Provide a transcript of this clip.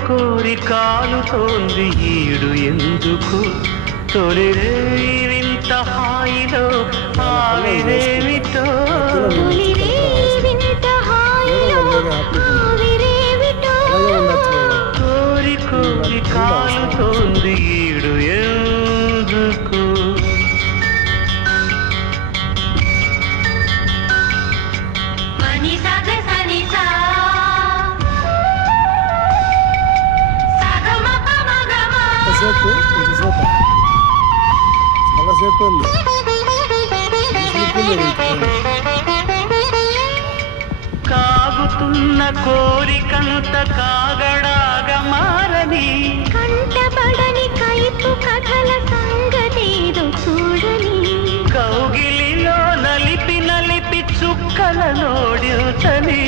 కోరి కాలుతోంది ఈడు ఎందుకు తొలిరే వింత హాయిలో ఆవిరేమిటో కోరి కోరి కాలుతోంది ఈడు ఎందుకు చాలాసేపు ఉంది కాగుతున్న కోరికంత కాగడాగా మారని కంటబడని కైపు కథల సంగతేదో చూడని కౌగిలిలో నలిపి నలిపి చుక్కల నోడిల్చని